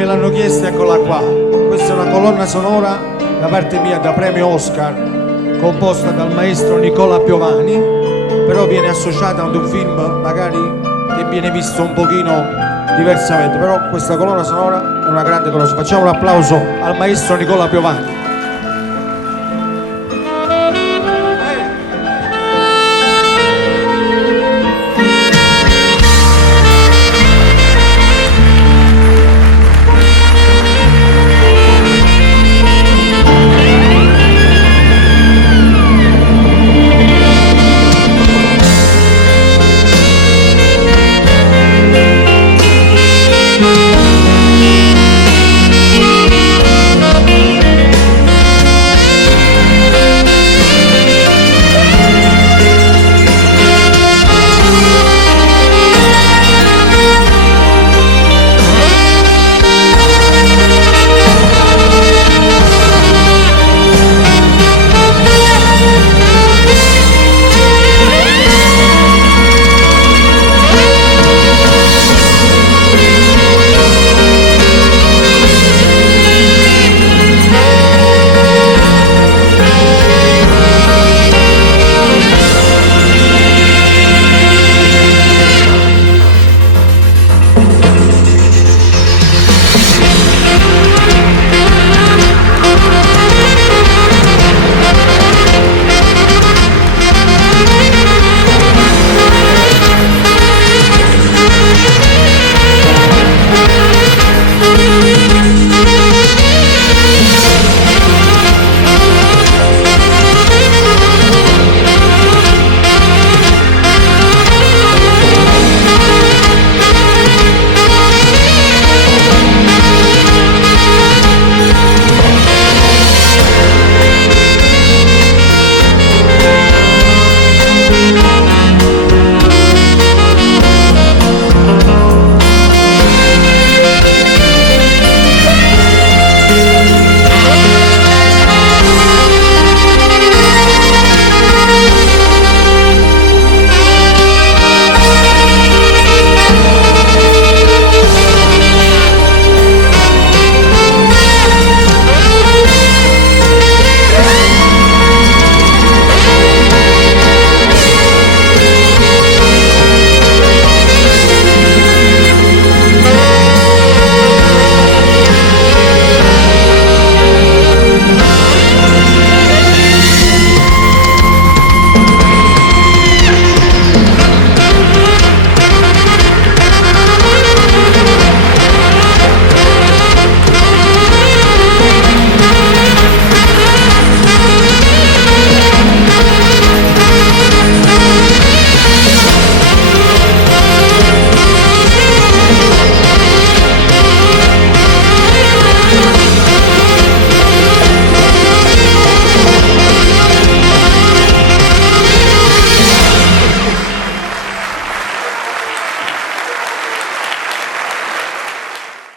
me l'hanno chiesta, eccola qua. Questa è una colonna sonora da parte mia da premio Oscar, composta dal maestro Nicola Piovani, però viene associata ad un film magari che viene visto un pochino diversamente, però questa colonna sonora è una grande cosa. Facciamo un applauso al maestro Nicola Piovani.